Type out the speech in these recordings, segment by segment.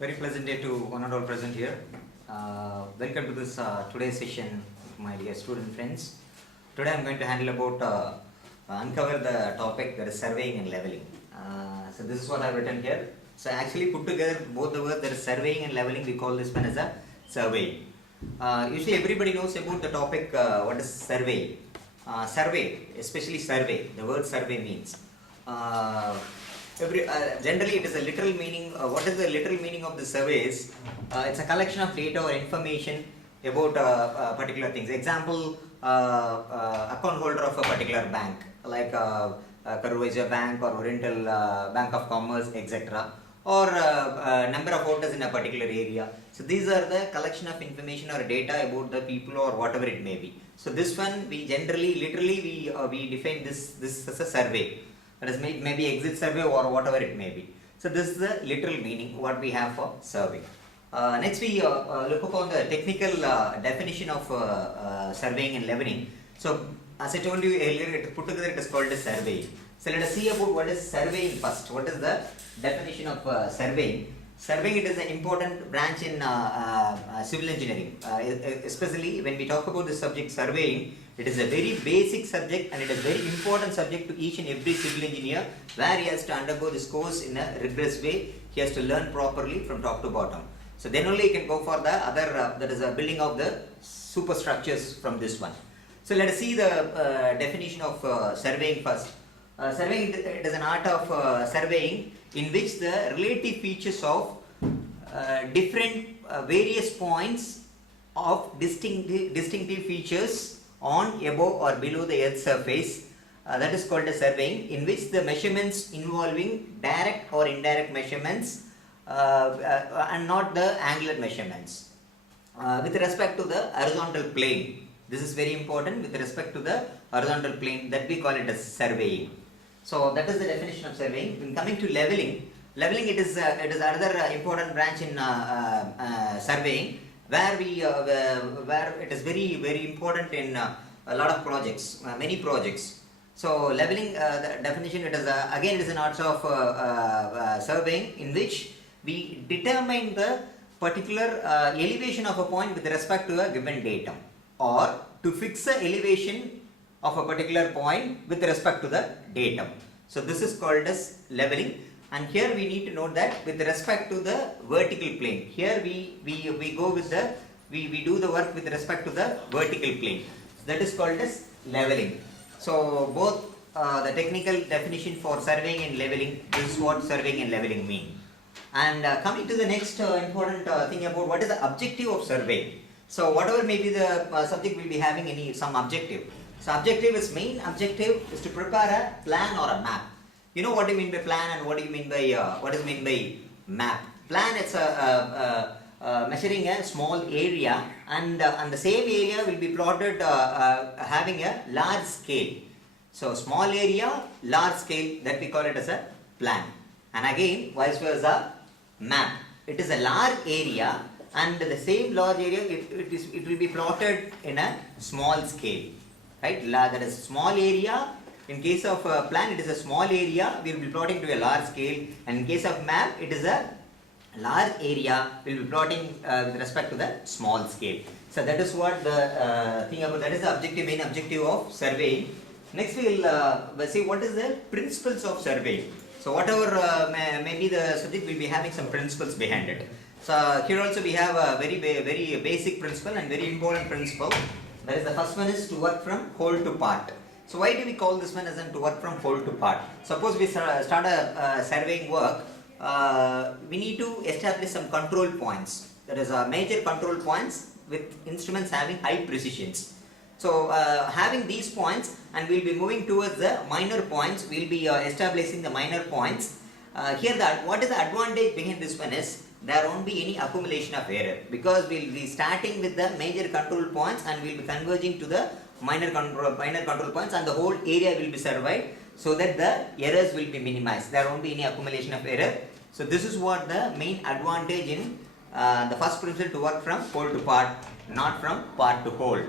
Very pleasant day to one and all present here. Welcome to this today's session, my dear student friends. Today I am going to handle about uncover the topic that is surveying and leveling. So this is what I have written here. So actually put together both the words that is surveying and leveling. We call this one as a survey. Usually everybody knows about the topic. What is survey? Survey, especially survey. The word survey means. Generally it is a literal meaning. What is the literal meaning of the survey is it's a collection of data or information about particular things. Example, account holder of a particular bank like Karur Vysya Bank or Oriental Bank of Commerce, etc. or number of voters in a particular area. So these are the collection of information or data about the people or whatever it may be. So this one we generally literally we define this as a survey. That is maybe exit survey or whatever it may be. So this is the literal meaning what we have for survey. Next we look upon the technical definition of surveying and leveling. So as I told you earlier, put together it is called a survey. So let us see about what is surveying first. What is the definition of surveying? Surveying, it is an important branch in civil engineering, especially when we talk about the subject surveying. It is a very basic subject and it is very important subject to each and every civil engineer, where he has to undergo this course in a rigorous way. He has to learn properly from top to bottom. So then only he can go for the other, that is a building of the superstructures from this one. So let us see the definition of surveying first. Surveying, it is an art of surveying in which the relative features of different various points of distinctive features on, above or below the earth's surface, that is called a surveying, in which the measurements involving direct or indirect measurements and not the angular measurements with respect to the horizontal plane. This is very important, with respect to the horizontal plane, that we call it as surveying. So that is the definition of surveying. When coming to leveling, it is another important branch in surveying, where where it is very important in a lot of projects, many projects. So leveling, the definition, it is again it is an art of surveying in which we determine the particular elevation of a point with respect to a given datum, or to fix the elevation of a particular point with respect to the datum. So this is called as leveling, and here we need to note that with respect to the vertical plane, here we go with the we do the work with respect to the vertical plane. So that is called as leveling. So both the technical definition for surveying and leveling, this is what surveying and leveling mean. And coming to the next important thing about what is the objective of survey. So whatever may be the subject will be having some objective. So objective is, main objective is to prepare a plan or a map. You know what do you mean by plan and what do you mean by what is mean by map? Plan, it's measuring a small area, and the same area will be plotted having a large scale. So small area, large scale, that we call it as a plan. And again vice versa, map. It is a large area, and the same large area it will be plotted in a small scale. Right, that is small area. In case of plan, it is a small area, we will be plotting to a large scale, and in case of map, it is a large area, we will be plotting with respect to the small scale. So that is what the thing about, that is the objective, main objective of surveying. Next we will see what is the principles of surveying. So whatever maybe the subject will be having some principles behind it. So here also we have a very basic principle and very important principle. That is, the first one is to work from whole to part. So why do we call this one as to work from whole to part? Suppose we start a surveying work, we need to establish some control points. That is major control points with instruments having high precisions. So having these points, and we will be moving towards the minor points, we will be establishing the minor points. Here what is the advantage behind this one is, there won't be any accumulation of error, because we will be starting with the major control points and we will be converging to the minor control points, and the whole area will be surveyed, so that the errors will be minimized. There won't be any accumulation of error. So this is what the main advantage in the first principle, to work from whole to part, not from part to whole.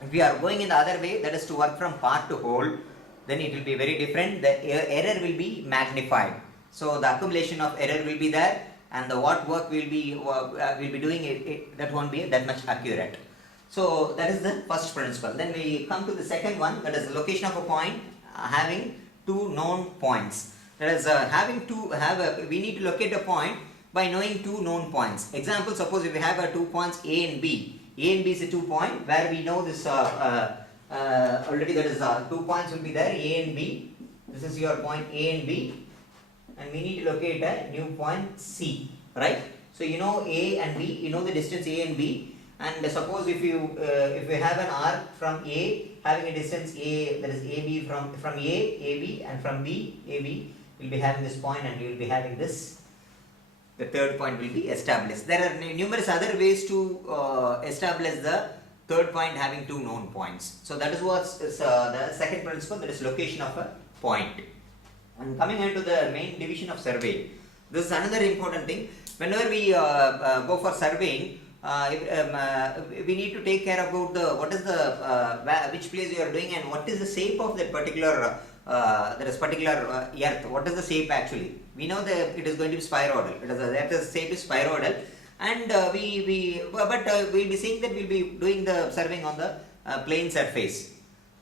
If we are going in the other way, that is to work from part to whole, then it will be very different. The error will be magnified. So the accumulation of error will be there, and the what work will be doing that won't be that much accurate. So that is the first principle. Then we come to the second one, that is the location of a point having two known points. That is we need to locate a point by knowing two known points. Example, suppose if we have 2 points A and B. A and B is a 2 point where we know this already, that is 2 points will be there, A and B. This is your point A and B, and we need to locate a new point C, right? So you know A and B, you know the distance A and B. And suppose if we have an arc from A having a distance A, that is AB, from A, AB, and from B, AB, will be having this point, and you will be having this. The third point will be established. There are numerous other ways to establish the third point having two known points. So that is what is the second principle, that is location of a point. And coming into the main division of survey, this is another important thing. Whenever we go for surveying, we need to take care about what is the which place you are doing and what is the shape of that particular earth. What is the shape actually? We know that it is going to be spheroidal. The shape is spheroidal, and we'll be saying that we'll be doing the surveying on the plane surface.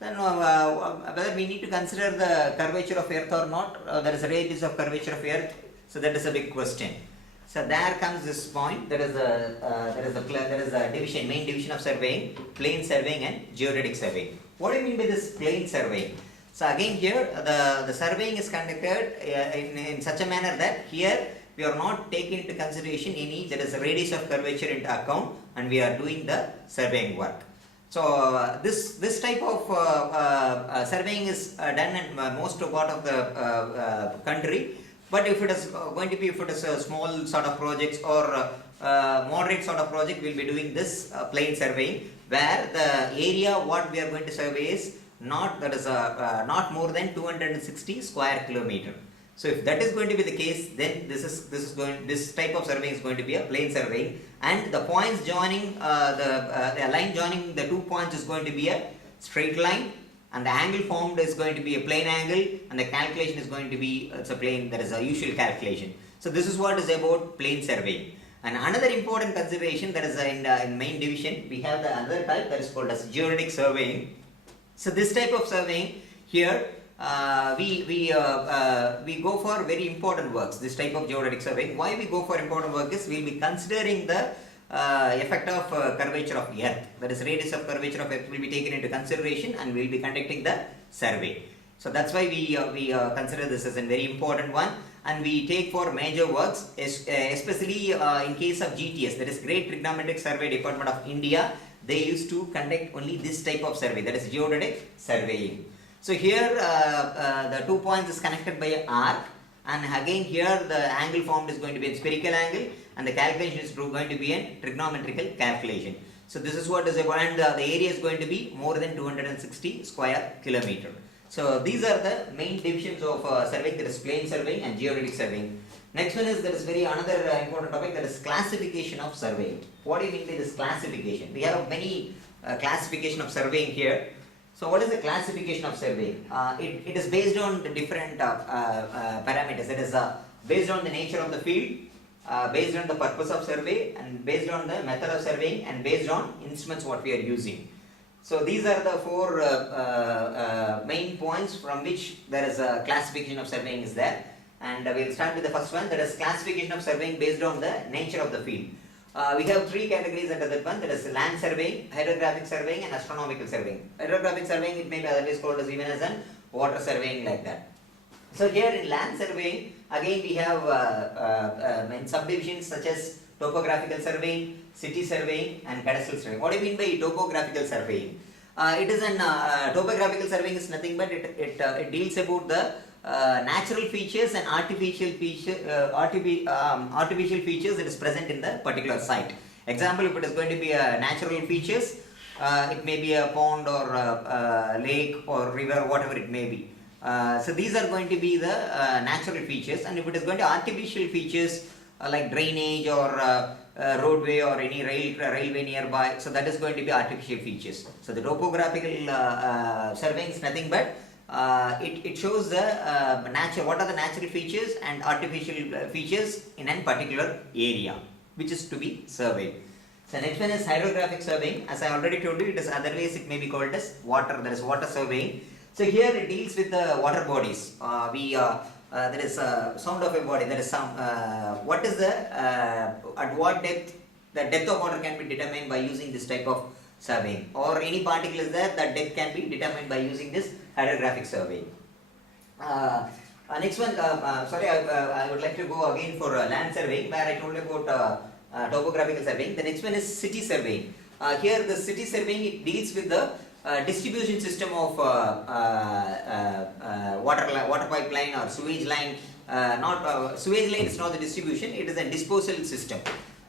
Then whether we need to consider the curvature of earth or not, there is a radius of curvature of earth. So that is a big question. So there comes this point. There is a division, main division of surveying: plane surveying and geodetic surveying. What do you mean by this plane surveying? So again here the surveying is conducted in such a manner that here we are not taking into consideration any, that is a radius of curvature into account, and we are doing the surveying work. So this type of surveying is done in most part of the country. But if it is a small sort of projects or moderate sort of project, we'll be doing this plane surveying, where the area what we are going to survey is not more than 260 square kilometer. So if that is going to be the case, then this type of surveying is going to be a plane surveying, and the points joining the line joining the 2 points is going to be a straight line, and the angle formed is going to be a plane angle, and the calculation is going to be, it's a plane, that is a usual calculation. So this is what is about plane surveying. And another important consideration, that is in main division, we have the other type that is called as geodetic surveying. So this type of surveying here, we go for very important works. This type of geodetic surveying. Why we go for important work is we will be considering the effect of curvature of earth. That is radius of curvature of earth will be taken into consideration, and we will be conducting the survey. So that's why we consider this as a very important one, and we take for major works, especially in case of GTS, that is Great Trigonometric Survey Department of India. They used to conduct only this type of survey, that is geodetic surveying. So here the 2 points is connected by an arc, and again here the angle formed is going to be a spherical angle, and the calculation is going to be a trigonometrical calculation. So this is what is about, and the area is going to be more than 260 square kilometer. So these are the main divisions of surveying, that is plane surveying and geodetic surveying. Next one is, there is another important topic, that is classification of surveying. What do you mean by this classification? We have many classification of surveying here. So what is the classification of surveying? It is based on the different parameters. It is based on the nature of the field, based on the purpose of survey, and based on the method of surveying, and based on instruments what we are using. So these are the four main points from which there is a classification of surveying is there. And we will start with the first one, that is classification of surveying based on the nature of the field. We have three categories under that one, that is land surveying, hydrographic surveying, and astronomical surveying. Hydrographic surveying, it may be otherwise called as even as an water surveying, like that. So here in land surveying, again we have in subdivisions such as topographical surveying, city surveying, and cadastral surveying. What do you mean by topographical surveying? It is an topographical surveying is nothing but it deals about the natural features and artificial features that is present in the particular site. Example, if it is going to be a natural features, it may be a pond or a lake or river, whatever it may be. So these are going to be the natural features, and if it is going to artificial features like drainage or roadway or any railway nearby, so that is going to be artificial features. So the topographical surveying is nothing but it shows the what are the natural features and artificial features in a particular area which is to be surveyed. So next one is hydrographic surveying. As I already told you, it is otherwise it may be called as water. There is water surveying. So here it deals with the water bodies. There is sound of a body. There is some. What is the at what depth? The depth of water can be determined by using this type of surveying, or any particle is there, that depth can be determined by using this hydrographic surveying. Next one, sorry, I would like to go again for land surveying, where I told you about topographical surveying. The next one is city surveying. Here the city surveying, it deals with the distribution system of water pipeline or sewage line. Sewage line is not the distribution, it is a disposal system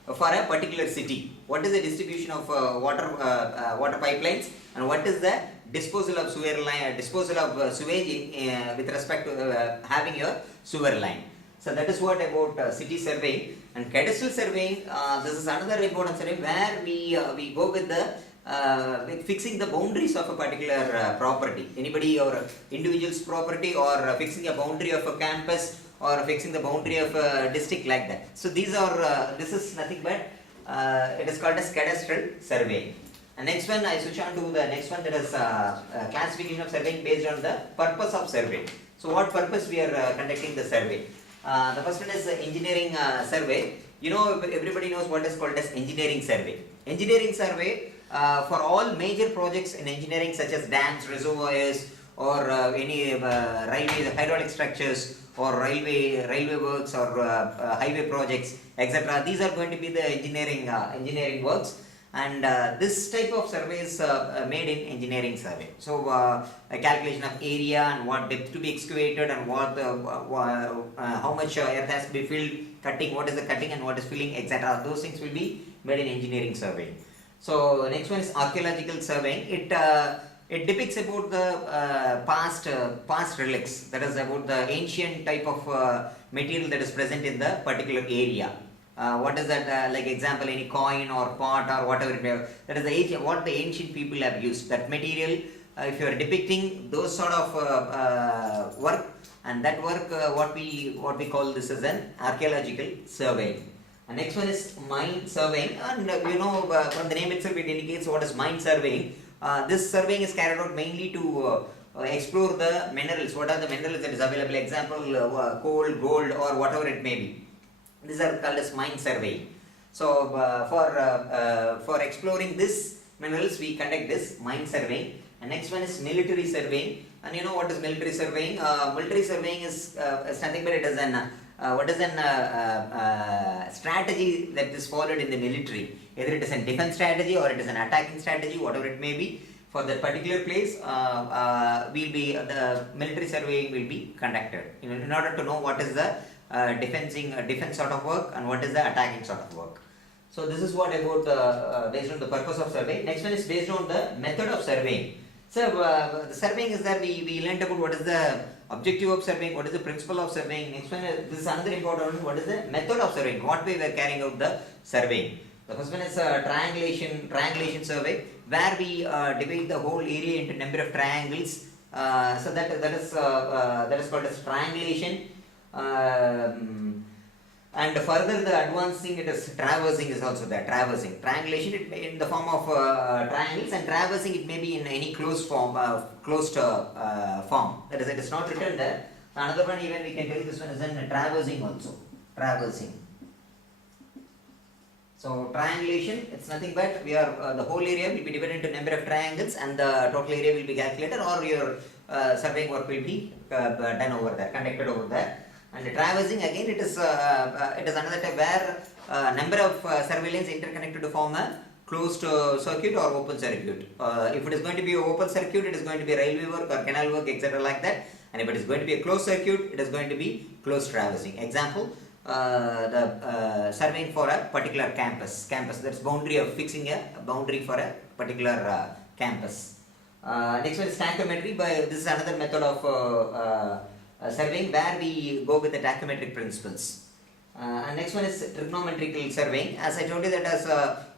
for a particular city. What is the distribution of water pipelines, and what is the disposal of sewage with respect to having your sewer line. So that is what about city surveying. And cadastral surveying, this is another important survey where we go with the with fixing the boundaries of a particular property, anybody or individual's property, or fixing a boundary of a campus, or fixing the boundary of a district, like that. So these are this is nothing but it is called as cadastral surveying. And next one, I switch on to the next one, that is classification of surveying based on the purpose of survey. So what purpose we are conducting the survey? The first one is engineering survey. You know, everybody knows what is called as engineering survey. Engineering survey for all major projects in engineering, such as dams, reservoirs, or any railway hydraulic structures, or railway works, or highway projects, etc. These are going to be the engineering works. And this type of survey is made in engineering survey. So a calculation of area and what depth to be excavated, and what how much earth has to be filled, cutting, what is the cutting and what is filling, etc. Those things will be made in engineering survey. So next one is archaeological surveying. It depicts about the past relics, that is about the ancient type of material that is present in the particular area. What is that? Like example, any coin or pot or whatever it may be. That is what the ancient people have used. That material, if you are depicting those sort of work, and that work, what we call this as an archaeological survey. And next one is mine surveying, and you know, from the name itself it indicates what is mine surveying. This surveying is carried out mainly to explore the minerals. What are the minerals that is available? Example, coal, gold, or whatever it may be. These are called as mine surveying. So for exploring this minerals, we conduct this mine surveying. And next one is military surveying. And you know what is military surveying? Military surveying is nothing but it is an strategy that is followed in the military. Either it is a defense strategy or it is an attacking strategy, whatever it may be. For that particular place, the military surveying will be conducted in order to know what is the defense sort of work and what is the attacking sort of work. So this is what about based on the purpose of survey. Next one is based on the method of surveying. So the surveying is that we learned about what is the objective of surveying, what is the principle of surveying. Next one, this is another important one, what is the method of surveying, what way we are carrying out the surveying. The first one is triangulation survey, where we divide the whole area into number of triangles. So that is called as triangulation. And further the advancing, it is traversing is also there. Traversing, triangulation it may in the form of triangles, and traversing it may be in any closed form, form. That is, it is not written there. Another one, even we can tell this one is in traversing also. Traversing. So triangulation, it's nothing but we are the whole area will be divided into number of triangles, and the total area will be calculated, or your surveying work will be done over there, conducted over there. And traversing, again, it is another type where number of surveillance interconnected to form a closed circuit or open circuit. If it is going to be an open circuit, it is going to be railway work or canal work, etc. like that. And if it is going to be a closed circuit, it is going to be closed traversing. Example, the surveying for a particular campus. That's boundary of fixing a boundary for a particular campus. Next one is tachymetry. This is another method of surveying where we go with the tachymetric principles. And next one is trigonometrical surveying. As I told you that as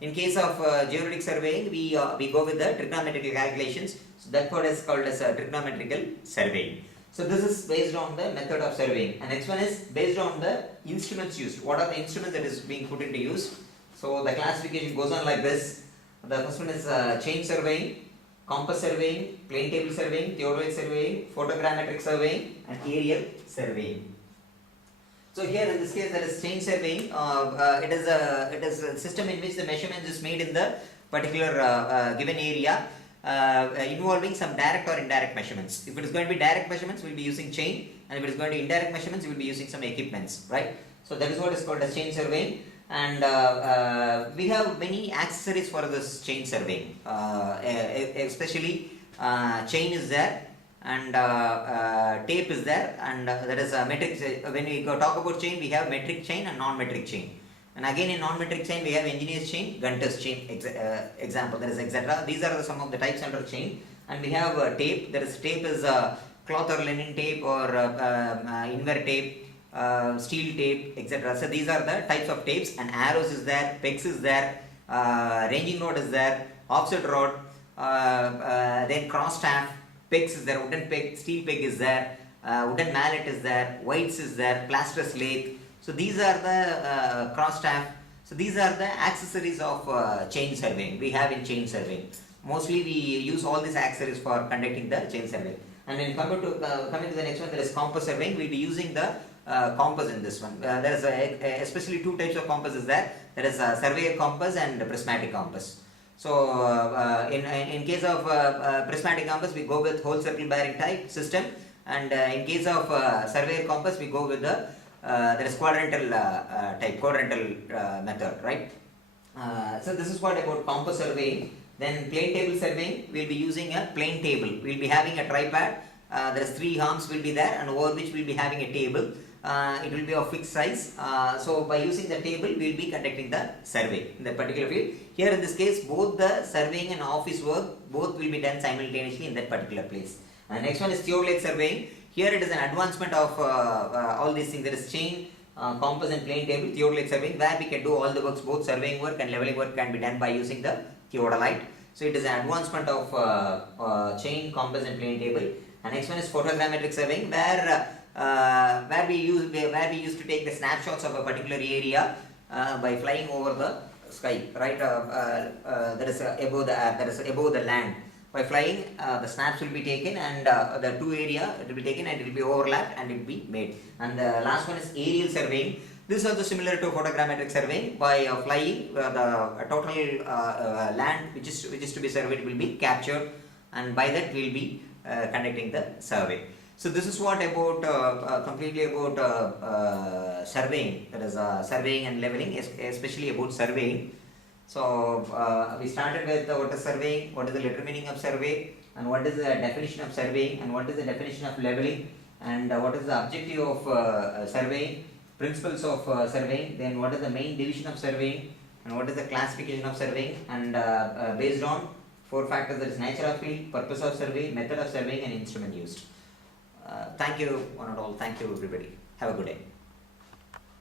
in case of geodetic surveying, we go with the trigonometrical calculations. So that what is called as trigonometrical surveying. So this is based on the method of surveying. And next one is based on the instruments used. What are the instruments that is being put into use? So the classification goes on like this. The first one is chain surveying, compass surveying, plane table surveying, theodolite surveying, photogrammetric surveying, and aerial surveying. So here in this case there is chain surveying. It is a system in which the measurement is made in the particular given area, involving some direct or indirect measurements. If it is going to be direct measurements, we will be using chain, and if it is going to be indirect measurements, we will be using some equipments, right? So that is what is called as chain surveying. And we have many accessories for this chain surveying, especially chain is there, and tape is there, and that is metric. When we talk about chain, we have metric chain and non-metric chain. And again in non-metric chain we have engineer's chain, gunter's chain, example, that is etc. These are some of the types under chain. And we have tape. There is tape is cloth or linen tape, or inver tape, steel tape, etc. So these are the types of tapes. And arrows is there, pegs is there, ranging rod is there, offset rod, then cross staff, pegs is there, wooden peg, steel peg is there, wooden mallet is there, weights is there, plaster's lathe. So these are the cross staff. So these are the accessories of chain surveying we have in chain surveying. Mostly we use all these accessories for conducting the chain surveying. And then coming to the next one, there is compass surveying. We will be using the compass in this one. There is especially two types of compass is there. There is a surveyor compass and a prismatic compass. So in case of prismatic compass, we go with whole circle bearing type system, and in case of surveyor compass, we go with the there is quadrantal type, quadrantal method, right? So this is what about compass surveying. Then plane table surveying, we will be using a plane table. We will be having a tripod. There is 3 arms will be there, and over which we will be having a table. It will be of fixed size. So by using the table, we will be conducting the survey in that particular field. Here in this case, both the surveying and office work, both will be done simultaneously in that particular place. Next one is theodolite surveying. Here it is an advancement of all these things. There is chain, compass and plane table, theodolite surveying, where we can do all the works, both surveying work and leveling work can be done by using the theodolite. So it is an advancement of chain, compass and plane table. And next one is photogrammetric surveying, where we used to take the snapshots of a particular area by flying over the sky, right? That is above the air, that is above the land. By flying, the snaps will be taken, and the two area it will be taken, and it will be overlapped, and it will be made. And the last one is aerial surveying. This is also similar to photogrammetric surveying. By flying, the total land which is to be surveyed will be captured, and by that we will be conducting the survey. So this is what about completely about surveying. That is surveying and leveling, especially about surveying. So we started with what is surveying, what is the literal meaning of survey, and what is the definition of surveying, and what is the definition of leveling, and what is the objective of surveying, principles of surveying, then what is the main division of surveying, and what is the classification of surveying, and based on 4 factors, that is nature of field, purpose of survey, method of surveying, and instrument used. Thank you one and all. Thank you everybody. Have a good day.